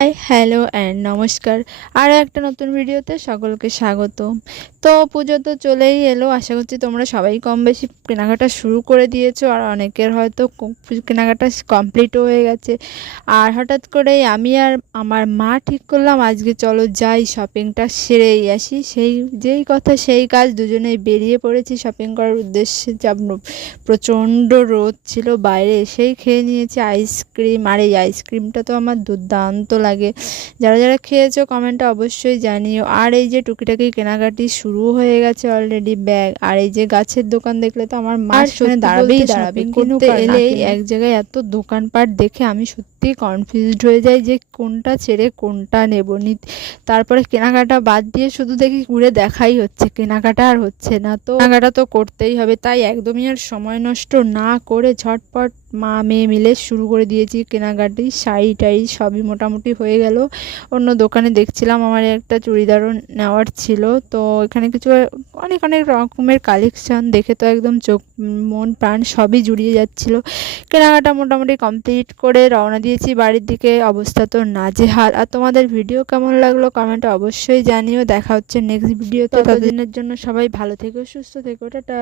High, hello and নমস্কার। আরও একটা নতুন ভিডিওতে সকলকে স্বাগত। তো পুজো তো চলেই এলো। আশা করছি তোমরা সবাই কম বেশি কেনাকাটা শুরু করে দিয়েছো, আর অনেকের হয়তো কেনাকাটা কমপ্লিটও হয়ে গেছে। আর হঠাৎ করেই আমি আর আমার মা ঠিক করলাম আজকে চলো যাই, শপিংটা সেরেই আসি। যেই কথা সেই কাজ, দুজনেই বেরিয়ে পড়েছি শপিং করার উদ্দেশ্যে। প্রচণ্ড রোদ ছিল, বাইরে এসেই খেয়ে নিয়েছি আইসক্রিম। আর এই আইসক্রিমটা তো আমার দুর্দান্ত লাগে। যারা যারা খেয়েছো কমেন্টে অবশ্যই জানিও। আর এই যে টুকিটাকি কেনাকাটি শুরু হয়ে গেছে অলরেডি, ব্যাগ আর এই যে গাছের দোকান দেখলে তো আমার মা সেখানে দাঁড়াবেই দাঁড়াবে। করতে এলেই এক জায়গায় এত দোকানপাট দেখে আমি সত্যি কনফিউজড হয়ে যাই যে কোনটা ছেড়ে কোনটা নেব। তারপরে কেনাকাটা বাদ দিয়ে শুধু দেখি ঘুরে দেখাই হচ্ছে, কেনাকাটা আর হচ্ছে না। তো কেনাকাটা তো করতেই হবে, তাই একদমই আর সময় নষ্ট না করে ঝটপট মা মেয়ে মিলে শুরু করে দিয়েছি কেনাকাটি। শাড়ি টাড়ি সবই মোটামুটি হয়ে গেল। অন্য দোকানে দেখছিলাম, আমার একটা চুড়িদারও নেওয়ার ছিল। তো এখানে কিছু অনেক অনেক রকমের কালেকশন দেখে তো একদম চোখ মন প্রাণ সবই জুড়িয়ে যাচ্ছিল। কেনাকাটা মোটামুটি কমপ্লিট করে রওনা দিয়েছি বাড়ির দিকে। অবস্থা তো নাজেহাল। আর তোমাদের ভিডিও কেমন লাগলো কমেন্টে অবশ্যই জানিও। দেখা হচ্ছে নেক্সট ভিডিওতে। ততদিনের জন্য সবাই ভালো থেকো, সুস্থ থেকো, টাটা।